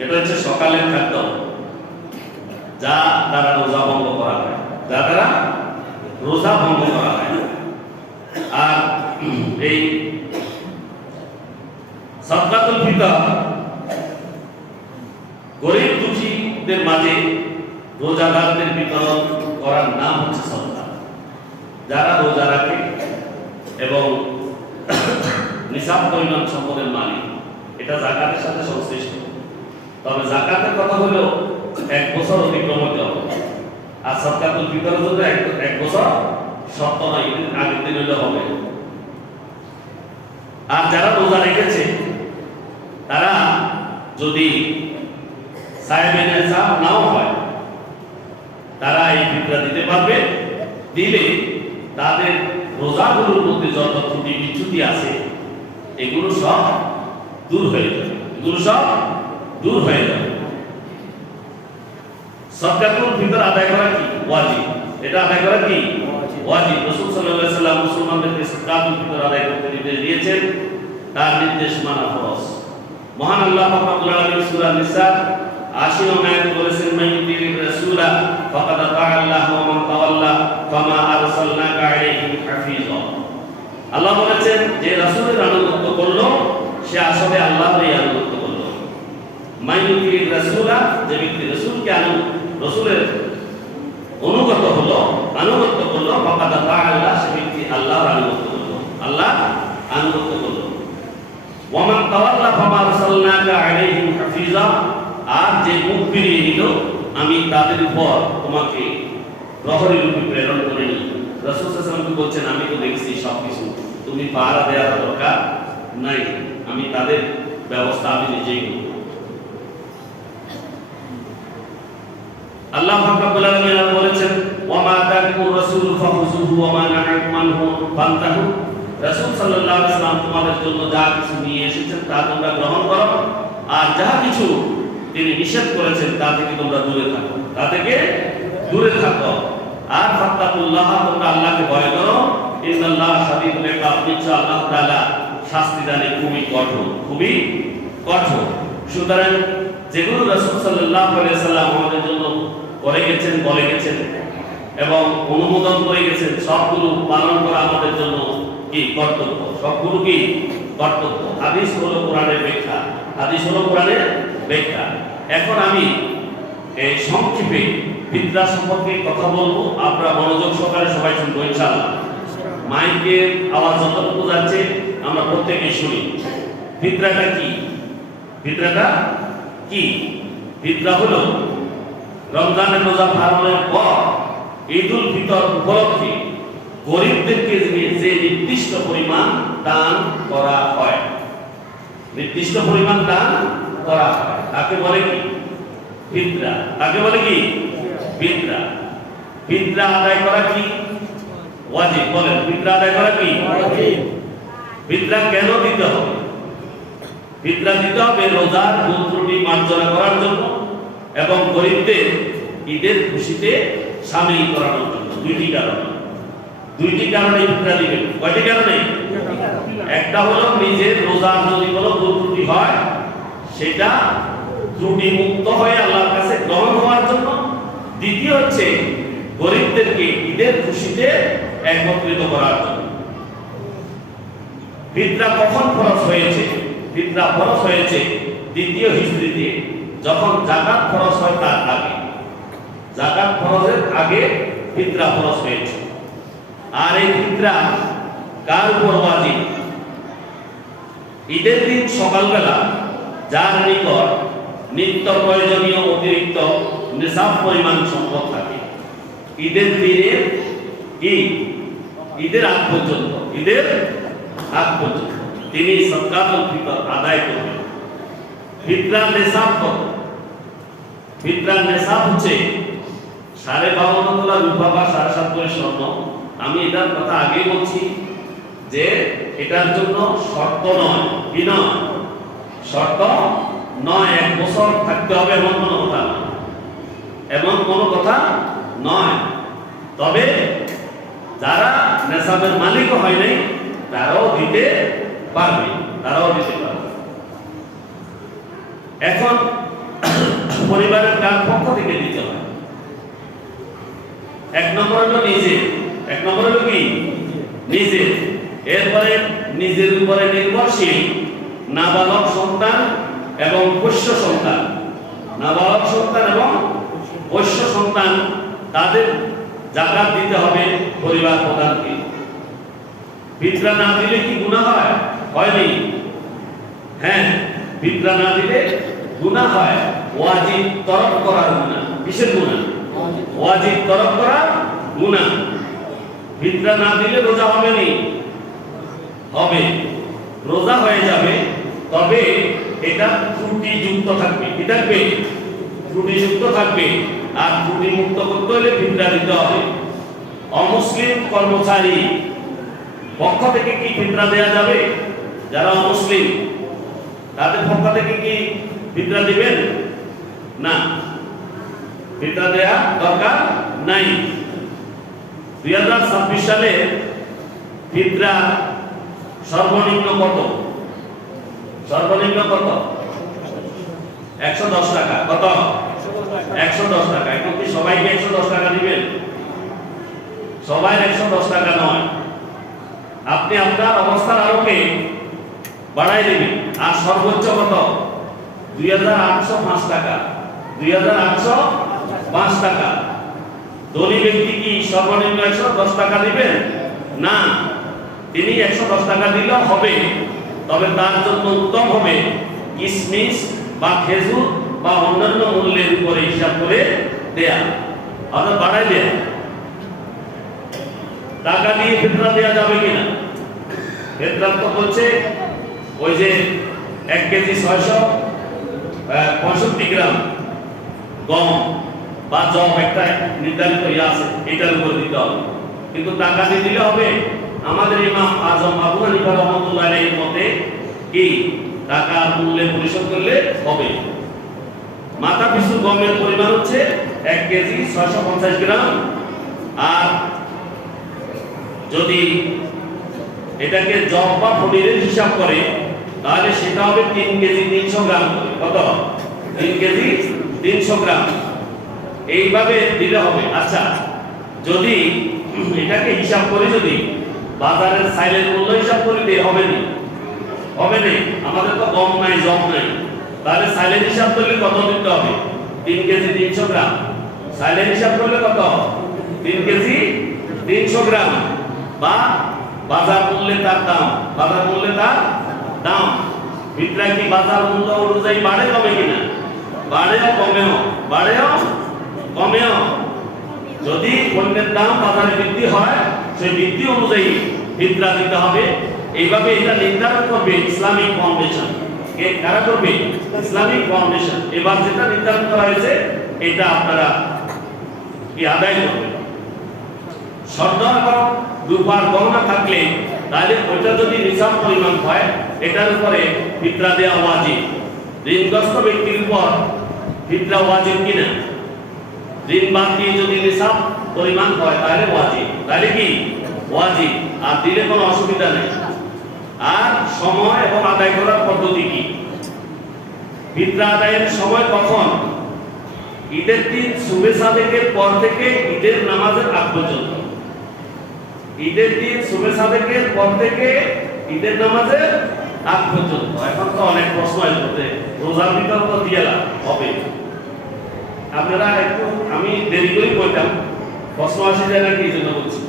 এটা হচ্ছে সকালের খাদ্য, যা দ্বারা রোজা ভঙ্গ করা হয়, যা দ্বারা রোজা ভঙ্গ করা হয়। আর এই সাদকাতুল ফিতর গরিব দুঃখীদের মাঝে রোজাদারদের বিতরণ করার নাম হচ্ছে সদকা। যারা রোজা রাখে এবং নিসাব পরিমাণ সম্পদের মালিক, এটা যাকাতের সাথে সংশ্লিষ্ট। তবে যাকাতের কথা হলো 1 বছর অতিক্রম হতে হবে, আর সাদকাতুল ফিতরের জন্য 1 বছর শর্ত নয়, আগের দিন হলে হবে। আর যারা রোজা রেখেছে তারা যদি সাহেবে নিসাব নাও হয়, তারা এই ফিতরা দিতে পারবে। দিলে তাদের রোজাগুলোর মধ্যে যত ত্রুটি বিচ্যুতি আছে এগুলো সব দূর হয়ে যাবে, এগুলো সব দূর হয়ে যাবে। সাদকাতুল ফিতর আদায় করা কি ওয়াজিব, এটা আদায় করা কি ওয়াজিব। রাসূল সাল্লাল্লাহু আলাইহি ওয়াসাল্লাম মুসলমানদেরকে সাদকাতুল ফিতর আদায় করতে নির্দেশ দিয়েছেন, তার নির্দেশ মানা ফরজ। মহান আল্লাহ পাক রব্বুল আলামিন সূরা নিসা ৮০ নং আয়াতে বলেছেন, মাইয়ুতির রাসূলা ফাকাদ আতা আল্লাহ ওয়া মান তাওয়াল্লা ফামা আরসালনাকা আলাইহিম হাফিজা। আল্লাহ বলেছেন যে রাসূলের আনুগত্য করলো সে আসলে আল্লাহরই আনুগত্য করলো। মাইয়ুতির রাসূলা, যে ব্যক্তি রাসূলকে রাসূলের অনুগত হলো, আনুগত্য করলো, ফাকাদ আতা আল্লাহ, সে ব্যক্তি আল্লাহর আনুগত্য করলো, আল্লাহ আনুগত্য করলো। ওয়া মান তাওয়াল্লা ফামা আরসালনাকা আলাইহিম হাফিজা, আর যে মুখ ফিরিয়ে নিল আমি তাদের উপর তোমাকে প্রহরী রূপে প্রেরণ করে নি। রাসূল সাল্লাল্লাহু আলাইহি ওয়াসাল্লাম বলছেন, আমি তো দেখছি সবকিছু, তুমি পাহারা দেওয়ার দরকার নাই, আমি তাদের ব্যবস্থা আমি নিজেই করব। আল্লাহ পাক রব্বুল আলামিন বলেছেন, ওয়া মা আতাকুর রাসূল ফাখুযুহু ওয়া মা নাহাকুম আনহু ফান্তাহু। রাসূল সাল্লাল্লাহু আলাইহি ওয়াসাল্লাম তোমাদের জন্য যা কিছু নিয়ে এসেছেন তা তোমরা গ্রহণ করো, আর যা কিছু তিনি নিষেধ করেছেন তা থেকে তোমরা দূরে থাকো, তা থেকে দূরে থাকো। আর ফাত্তাকুল্লাহ, তোমরা আল্লাহকে ভয় করো। ইন্নাল্লাহ শাদীদুল ইকাব, নিশ্চয় আল্লাহ তাআলা শাস্তি দানে খুবই কঠোর, খুবই কঠোর। সুতরাং যেগুলো রাসূল সাল্লাল্লাহু আলাইহি ওয়াসাল্লাম আমাদের জন্য করে গেছেন, বলে গেছেন এবং অনুমোদন করে গেছেন, সবগুলো পালন করা আমাদের জন্য কি কর্তব্য, সবগুলো কি কর্তব্য। হাদিস হলো কোরআনের ব্যাখ্যা, হাদিস হলো কোরআনের ব্যাখ্যা। এখন আমি এই সংক্ষেপে ফিতরা সম্পর্কে কথা বলবো, আপনারা মনোযোগ সহকারে সবাই শুনবো ইনশাআল্লাহ। মাইকের আওয়াজ যতটুকু যাচ্ছে আমরা প্রত্যেকেই শুনি। ফিতরাটা কি? ফিতরাটা কি? ফিতরা হলো রমজানের রোজা পালনের পর ঈদুল ফিতর উপলক্ষে গরিবদেরকে যে নির্দিষ্ট পরিমাণ দান করা হয়, নির্দিষ্ট পরিমাণ দান করা হয়, তাকে বলে কি ফিতরা। তাকে বলে কি ফিতরা। ফিতরা আদায় করা কি ওয়াজিব? বলেন, ফিতরা আদায় করা কি ওয়াজিব? ফিতরা কেন দিতে হবে? ফিতরা দিতে হবে রোজার ভুল ত্রুটি মার্জনা করার জন্য এবং গরিবদের ঈদের খুশিতে শামিল করানোর জন্য। দুইটি কারণে ফিতরা দিবেন। কয়টি কারণে? একটা হলো নিজের রোজার যদি কোনো ভুল ত্রুটি হয় সেটা ত্রুটি মুক্ত হয়ে আল্লাহর কাছে গ্রহণ হওয়ার জন্য। দ্বিতীয় হচ্ছে গরিবদেরকে ঈদের খুশিতে একত্রিত করার জন্য। ফিতরা কখন ফরজ হয়েছে? ফিতরা ফরজ হয়েছে দ্বিতীয় হিজরিতে, যখন যাকাত ফরজ হয় তার আগে। যাকাত ফরজের আগে ফিতরা ফরজ হয়েছে। আর এই ফিতরা কার উপর ওয়াজিব? ঈদের দিন সকালবেলা যার নিকট নিত্য প্রয়োজনীয় অতিরিক্ত নিসাব পরিমাণ সম্পদ থাকে, ঈদের দিনে ঈদের আগ পর্যন্ত, ঈদের আগ পর্যন্ত তিনি সাদকাতুল ফিতর আদায় করবেন। ফিতরার নিসাব কত? ফিতরার নিসাব হচ্ছে 52.5 তোলা রূপা বা 7.5 ভরি স্বর্ণ। আমি এটার কথা আগেই বলছি যে এটার জন্য শর্ত নয়, কি নয়? শর্ত নয় 1 বছর থাকতে হবে এমন কোনো কথা নয়, এমন কোনো কথা নয়। তবে যারা নেশাবের মালিকও হয় নাই তারাও দিতে পারবে, তারাও দিতে পারবে। এখন পরিবারের কার পক্ষ থেকে দিতে হয়? এক নম্বর হলো নিজে, এক নম্বর হলো কি নিজে, এরপরে নিজের উপরে নির্ভরশীল নাবালক সন্তান এবং পোষ্য সন্তান, নাবালক সন্তান এবং পোষ্য সন্তান, তাদের যাকাত দিতে হবে পরিবার প্রধানকে। পিতরা না দিলে কি গুনাহ হয়? হয়নি? হ্যাঁ, পিতরা না দিলে গুনাহ হয়। ওয়াজিব তরক করার গুনাহ। কিসের গুনাহ? ওয়াজিব তরক করার গুনাহ। পিতরা না দিলে রোজা হবে নি? হবে, রোজা হয়ে যাবে, তবে এটা ত্রুটিযুক্ত থাকবে। কি থাকবে? ত্রুটিযুক্ত থাকবে। আর ত্রুটি মুক্ত করতে হলে পিতরা দিতে হবে। অমুসলিম কর্মচারী পক্ষ থেকে কি পিতরা দেয়া যাবে? যারা অমুসলিম তাদের পক্ষ থেকে কি পিতরা দিবেন? না, পিতরা দেয়া দরকার নাই। 2026 সালে পিতরা সর্বনিম্ন কত? সর্বনিম্ন কত? 110 টাকা। কত? 110 টাকা। এখন কি সবাইকে 110 টাকা দিবেন? সবাই 110 টাকা নয়, আপনি আপনার অবস্থার আলোকে বাড়াই দেবেন। আর সর্বোচ্চ কত? 2805 টাকা। 2805 টাকা। ধনী ব্যক্তি কি সর্বনিম্ন 110 টাকা দিবেন? না, তিনি 110 টাকা দিলেও হবে, তবে তার জন্য উত্তম হবে কিশমিশ বা খেজুর বা অন্যান্য মূল্যের উপরে হিসাব করে দেয়া, অর্থাৎ বাড়াই দেয়া। টাকা দিয়ে ফিতরা দেওয়া যাবে কিনা? ফিতরা তো বলছে ওই যে 1 কেজি 665 গ্রাম গম বা জব, একটা নির্ধারিত ইয়ে আছে, এটার উপর দিতে হবে। কিন্তু টাকা দিয়ে দিলে হবে? আমাদের ইমাম আজম আবু হানিফা রাহমাতুল্লাহ আলাইহির মতে কি টাকা মূল্যে পরিশোধ করলে হবে। মাথা পিছু গমের পরিমাণ হচ্ছে 1 কেজি 650 গ্রাম। আর যদি এটাকে জব বা পনিরের হিসাব করে তাহলে সেটা হবে 3 কেজি 300 গ্রাম। কত? 3 কেজি 300 গ্রাম। এইভাবে দিলে হবে। আচ্ছা, যদি এটাকে হিসাব করে যদি বাজারের সাইলের মূল্য হিসাব করে দিয়ে হবে না? হবে না। আমাদের তো গম নাই, জব নাই, তাহলে সাইলের হিসাব করলে কত দিতে হবে? 3 কেজি 300 গ্রাম। সাইলের হিসাব করলে কত? 3 কেজি 300 গ্রাম বা বাজার মূল্যে তার দাম। বাজার মূল্যে তার দাম। ফিতরা কি বাজার মূল্য অনুযায়ী বাড়ে কমে কিনা? বাড়েও কমেও, বাড়েও কমেও। যদি পণ্যের দাম বাজারে বৃদ্ধি হয়, সেই বৃদ্ধি অনুযায়ী ফিতরা দিতে হবে। এইভাবে এটা নির্ধারণ করবে ইসলামিক ফাউন্ডেশন। কে কারা করবে? Islamic foundation. এবার যেটা নির্ধারণ করা হয়েছে এটা আপনারা কি আদায় করবেন। শর্ত এবং দুবার গণনা থাকলে তাহলে ওইটা যদি নিসাব পরিমাণ হয়, এটার উপরে ফিতরা দেওয়া ওয়াজিব। ঋণগ্রস্ত ব্যক্তির উপর ফিতরা ওয়াজিব কিনা? ঋণ বাদ দিয়ে যদি নিসাব পরিমাণ হয় তাহলে ওয়াজিব। তাহলে কি ওয়াজিব। আর দিলে কোনো অসুবিধা নেই। আর সময় এবং আদায় করার পদ্ধতি কি? ফিতরা আদায়ের সময় কখন? ঈদের দিন শুভে সাদেকের পর থেকে ঈদের নামাজের আগ পর্যন্ত। ঈদের দিন শুভে সাদেকের পর থেকে ঈদের নামাজের আগ পর্যন্ত। এখন তো অনেক প্রশ্ন আসবে, রোজার ভিতর তো দিয়ে হবে। আপনারা একটু, আমি দেরি করে বলতাম, প্রশ্ন আসে যায় না, কি জন্য বলছি।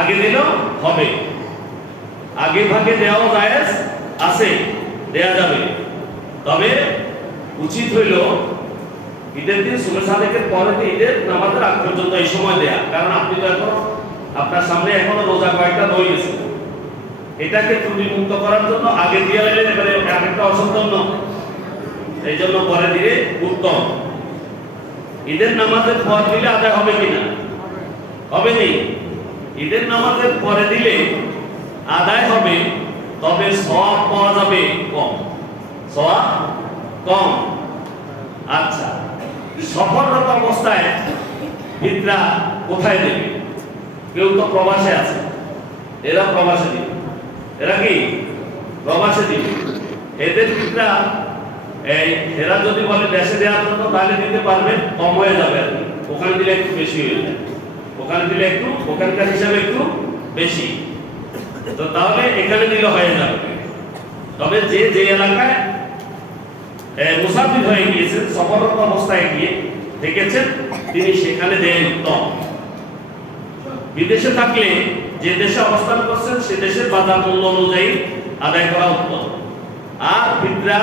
আগে দিলেও হবে, আগে ভাগে দেওয়াও জায়েজ আছে, দেয়া যাবে। তবে উচিত হইল ঈদের দিন শুভে সাদেকের পরে ঈদের নামাজের আগ পর্যন্ত এই সময় দেয়া। কারণ আপনি তো এখন আপনার সামনে এখনো রোজা কয়েকটা রয়ে গেছে, এটাকে ত্রুটি মুক্ত করার জন্য আগে দিয়ে এলেন, এবারে একটা অসম্পন্ন, এই জন্য পরে দিলে উত্তম। ঈদের নামাজের পর দিলে আদায় হবে কিনা? হবে নি। ঈদের নামাজের পরে দিলে আদায় হবে, তবে সওয়াব পাওয়া যাবে কম, সওয়াব কম। আচ্ছা, সফররত অবস্থায় ফিতরা কোথায় দেবে? কেউ তো প্রবাসে আছে, এরা প্রবাসে দিবে। এরা কি প্রবাসে দিবে? এদের ফিতরা এরা যদি বলে দেশে দেওয়ার জন্য তাহলে দিতে পারবেন, কম হয়ে যাবে আর কি, ওখানে দিলে একটু বেশি হয়ে যায়, ওখানে দিলে একটু ওখানকার হিসাবে একটু বেশি, তো তাহলে এখানে দিলে হয়ে যাবে। তবে যে যে এলাকায় মুসাফির হয়ে গিয়েছেন, সফররত অবস্থায় গিয়ে থেকেছেন, তিনি সেখানে দেন উত্তম। বিদেশে থাকলে যে দেশে অবস্থান করছেন সে দেশের বাজার মূল্য অনুযায়ী আদায় করা উত্তম। আর ফিতরা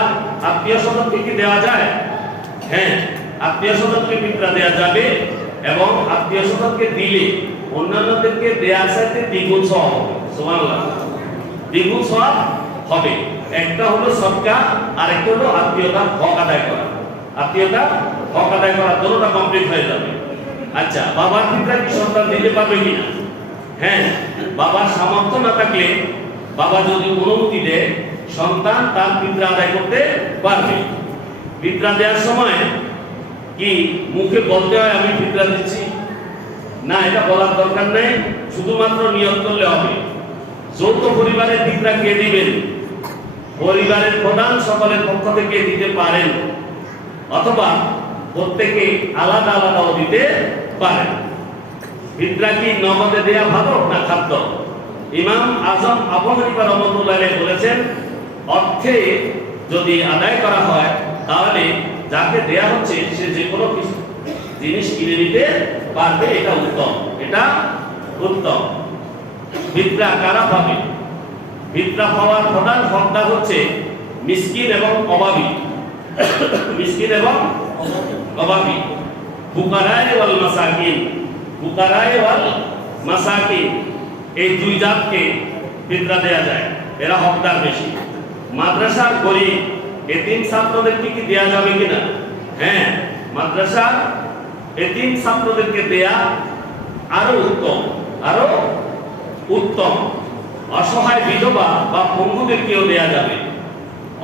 আত্মীয় স্বজনকে কি দেওয়া যায়? হ্যাঁ, আত্মীয় স্বজনকে ফিতরা দেওয়া যাবে, এবং আত্মীয় স্বজনকে দিলে অন্যান্যদেরকে দেওয়ার সাথে দ্বিগুণ সওয়াব হবে। সুবহানাল্লাহ, দ্বিগুণ সওয়াব হবে। একটা হলো সদকা, আর একটা হলো আত্মীয়তার হক আদায় করা। আত্মীয়তা হক আদায় করা দুটোটা কমপ্লিট হয়ে যাবে। আচ্ছা, বাবার ফিতরা কি সন্তান দিতে পারবে কিনা? হ্যাঁ, বাবার সামর্থ্য না থাকলে বাবা যদি অনুমতি দেয়, সন্তান তার ফিতরা আদায় করতে পারবে। ফিতরা দেওয়ার সময় কি মুখে বলতে হয় আমি ফিতরা দিচ্ছি? না, এটা বলার দরকার নেই, শুধুমাত্র নিয়ত করলে হবে। যৌথ পরিবারের ফিতরা কে দিবেন? পরিবারের প্রধান সকলের পক্ষ থেকে দিতে পারেন, অথবা প্রত্যেকে আলাদা আলাদাও দিতে পারেন। ফিতরা কি নগদে দেয়া ভালো না খাদ্য? ইমাম আজম আবু হানিফা রাহমাতুল্লাহ আলাইহি বলেছেন, অর্থে যদি আদায় করা হয় তাহলে যাকে দেয়া হচ্ছে সে যে কোনো জিনিস কিনে নিতে পারবে, এটা উত্তম, এটা উত্তম। ফিতরা কারা পাবে? ফিতরা পাওয়ার প্রধান হকদার হচ্ছে মিসকিন এবং অভাবী। মিসকিন এবং অভাবী, ফুকারায়ে ওয়াল মাসাকিন, ফুকারায়ে ওয়াল মাসাকিন, এই দুই জাতকে ফিতরা দেয়া যায়, এরা হকদার বেশি। মাদ্রাসার গরিব এতিম ছাত্রদেরকে কি দেয়া যাবে কিনা? হ্যাঁ, মাদ্রাসার এতিম ছাত্রদেরকে দেয়া আরো উত্তম, আরো উত্তম। অসহায় বিধবা বা পঙ্গুদেরকেও দেয়া যাবে,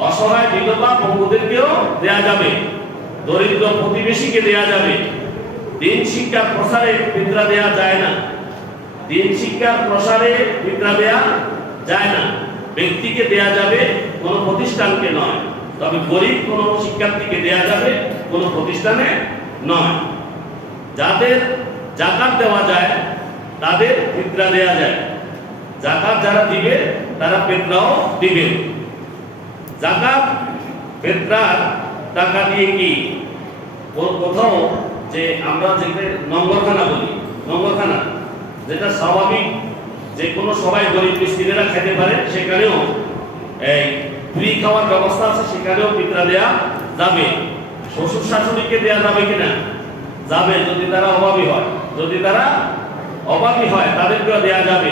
অসহায় বিধবা পঙ্গুদেরকেও দেয়া যাবে, দরিদ্র প্রতিবেশীকে দেয়া যাবে। দিন শিক্ষার প্রসারে ফিতরা দেয়া যায় না, দিন শিক্ষার প্রসারে ফিতরা দেয়া যায় না। ব্যক্তিকে দেয়া যাবে, কোনো প্রতিষ্ঠানকে নয়। তবে গরিব কোনো শিক্ষার্থীকে দেয়া যাবে, কোনো প্রতিষ্ঠানে নয়। যাদের যাকাত দেওয়া যায় তাদের ফিতরা দেয়া যায়, যাকাত যারা দিবে তারা ফিতরাও দিবে। যাকাত ফিতরার টাকা দিয়ে কি কোথাও যে আমরা যেটা নম্বরখানা বলি, নম্বরখানা যেটা স্বাভাবিক যে কোনো সবাই গরিব মিসকিনেরা খেতে পারে, সেখানেও এই ফ্রি খাওয়ার ব্যবস্থা আছে, সেখানেও ফিতরা দেয়া যাবে। শ্বশুর শাশুড়িকে দেয়া যাবে কিনা? যাবে, যদি তারা অভাবী হয়। যদি তারা অভাবী হয় তাদেরকেও দেয়া যাবে।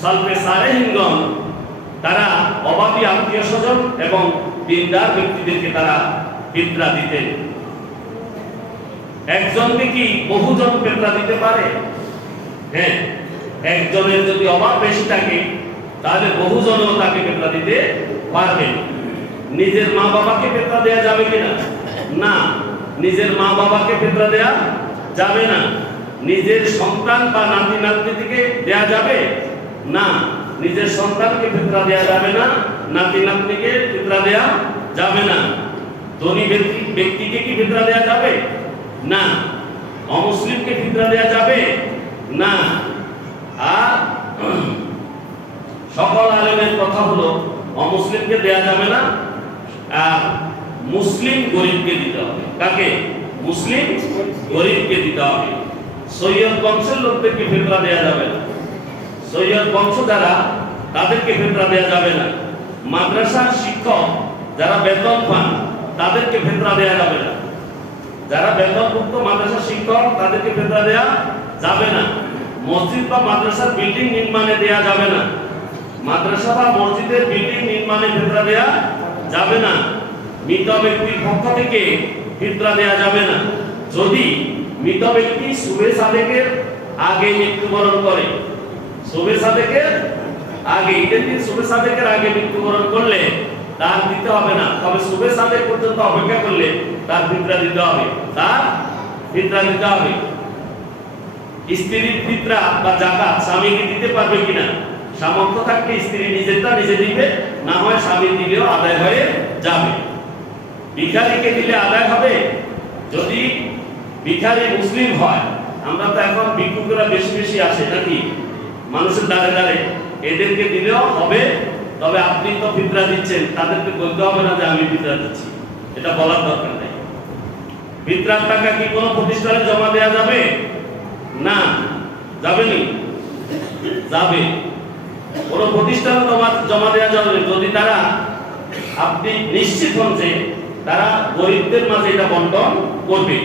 সালফে সালেহিনগণ তারা অভাবী আত্মীয় স্বজন এবং দিনদার ব্যক্তিদেরকে তারা ফিতরা দিতেন। একজনকে কি বহুজন ফিতরা দিতে পারে? হ্যাঁ, একজনের যদি অভাব বেশি থাকে তাহলে বহুজনও তাকে ফিতরা দিতে পারবে। নিজের মা বাবাকে ফিতরা দেয়া যাবে কিনা? না, নিজের মা বাবাকে ফিতরা দেয়া যাবে না। নিজের সন্তান বা নাতি নাতনিকে দেয়া যাবে না, নিজের সন্তানকে ফিতরা দেয়া যাবে না, নাতি নাতনিকে ফিতরা দেয়া যাবে না। ধনী ব্যক্তিকে কি ফিতরা দেয়া যাবে? না। অমুসলিমকে ফিতরা দেয়া যাবে না। আর সকল আলেমের কথা হলো অমুসলিমকে দেয়া যাবে না, আর মুসলিম গরিবকে দিতে হবে। কাকে? মুসলিম গরিবকে দিতে হবে। সৈয়দ বংশের লোকদেরকে ফিতরা দেয়া যাবে না, সৈয়দ বংশ যারা তাদেরকে ফিতরা দেয়া যাবে না। মাদ্রাসার শিক্ষক যারা বেতন পান তাদেরকে ফিতরা দেয়া যাবে না, যারা বেতনভুক্ত মাদ্রাসার শিক্ষক তাদেরকে ফিতরা দেয়া যাবে না। মসজিদ বা মাদ্রাসার বিল্ডিং নির্মাণে দেয়া যাবে না, মাদ্রাসা বা মসজিদের বিল্ডিং নির্মাণে ফিতরা দেয়া যাবে না। মৃত ব্যক্তির পক্ষ থেকে ফিতরা দেয়া যাবে না যদি মৃত ব্যক্তি শুবে সাদেকের আগে মৃত্যুবরণ করে। শুবে সাদেকের আগে, ঈদের দিন শুবে সাদেকের আগে মৃত্যুবরণ করলে তার দিতে হবে না, তবে শুবে সাদেক পর্যন্ত অপেক্ষা করলে তার ফিতরা দিতে হবে, তার ফিতরা দিতে হবে। স্ত্রীর ফিতরা বা যাকাত স্বামীকে দিতে পারবে কিনা? সামর্থ্য থাকলে স্ত্রী নিজেরটা নিজে দিবে, না হয় স্বামী দিলেও আদায় হয়ে যাবে। ভিখারিকে দিলে আদায় হবে? যদি ভিখারি মুসলিম হয়, আমরা তো এখন ভিক্ষুকরা বেশি বেশি আসে নাকি মানুষের দ্বারে দ্বারে, এদেরকে দিলেও হবে। তবে আপনি তো ফিতরা দিচ্ছেন, তাদেরকে বলতে হবে না যে আমি ফিতরা দিচ্ছি, এটা বলার দরকার নেই। ফিতরার টাকা কি কোনো প্রতিষ্ঠানে জমা দেওয়া যাবে? না, যাবে নি? যাবে। কোনো প্রতিষ্ঠানে জমা দেওয়া যাবে যদি তারা, আপনি নিশ্চিত হন যে তারা গরিবদের মাঝে এটা বন্টন করবে,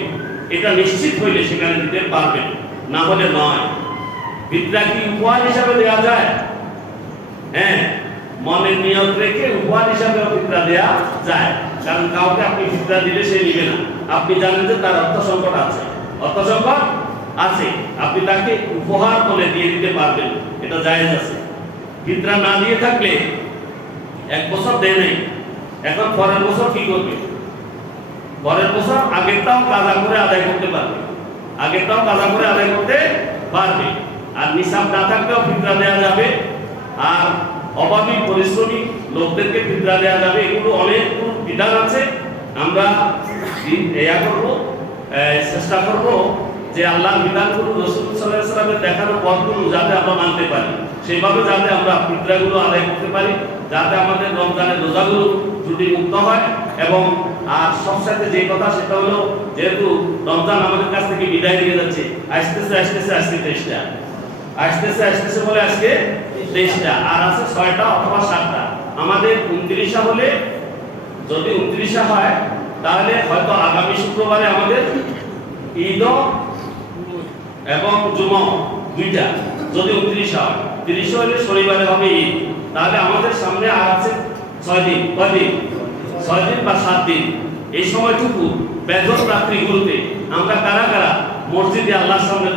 এটা নিশ্চিত হইলে সেখানে দিতে পারবেন, না হলে নয়। ফিতরা কি উপহার হিসাবে দেওয়া যায়? হ্যাঁ, মনের নিয়ত রেখে উপহার হিসাবে ফিতরা দেওয়া যায়। কারণ কাউকে আপনি ফিতরা দিলে সে নিবে না, আপনি জানেন যে তার অর্থ সংকট আছে, অর্থ সংকট আছে, আপনি তাকে উপহার বলে দিয়ে দিতে পারবেন, এটা জায়েজ আছে। ফিতরা না দিয়ে থাকলে 1 বছর দেয় নাই, এখন পরের বছর কি করবে? পরের বছর আগেরটাও কাজা করে আদায় করতে পারবে, আগেরটাও কাজা করে আদায় করতে পারবে। আর নিসাব না থাকলেও ফিতরা দেওয়া যাবে। আর অভাবী পরিশ্রমী লোকদেরকে ফিতরা দেওয়া যাবে। এগুলো অনেক বিধান আছে। আমরা চেষ্টা করব যে আল্লাহর বিধানগুলো, রাসূল সাল্লাল্লাহু আলাইহি ওয়াসাল্লামের দেখানো পথগুলো যাতে আমরা মানতে পারি, সেইভাবে যাতে আমরা ফিতরাগুলো আদায় করতে পারি, যাতে আমাদের রমজানের রোজাগুলো ত্রুটি মুক্ত হয়। এবং আর সবসাথে যে কথা সেটা হলো, যেহেতু রমজান আমাদের কাছ থেকে বিদায় নিয়ে যাচ্ছে, আসতেছে আসতেছে আজকে 23টা, আসতেছে আসতেছে বলে আজকে 23টা, আর আছে 6টা অথবা 7টা। আমাদের 29 হলে, যদি 29 হয় তাহলে হয়তো আগামী শুক্রবারে আমাদের ঈদ এবং জুমা দুইটা, যদি 29 হয়, 30 হলে শনিবারে হবে ঈদ, তাহলে আমাদের সামনে আর আছে 6 দিন। কয়দিন? 6 দিন বা 7 দিন। এই সময়টুকু বেজর রাত্রিগুলোতে আমরা কারা কারা মসজিদে আল্লাহর সামনে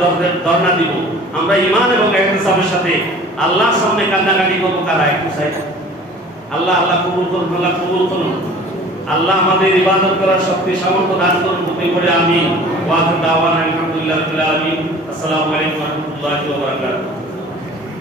ধর্ণা দিব, আমরা ঈমান এবং ইহতিসাবের সাথে আল্লাহর সামনে কান্নাকাটি করবো, কারা একটু চাই? আল্লাহ আল্লাহ কবুল করুন, আল্লাহ কবুল করুন। আল্লাহ আমাদের ইবাদত করার শক্তি সামর্থ্য দান করুন, আমিন। ওয়া আখিরু দাওয়ানা আলহামদুলিল্লাহি রাব্বিল আলামিন। আসসালামু আলাইকুম ওয়া রাহমাতুল্লাহি ওয়া বারাকাতুহু।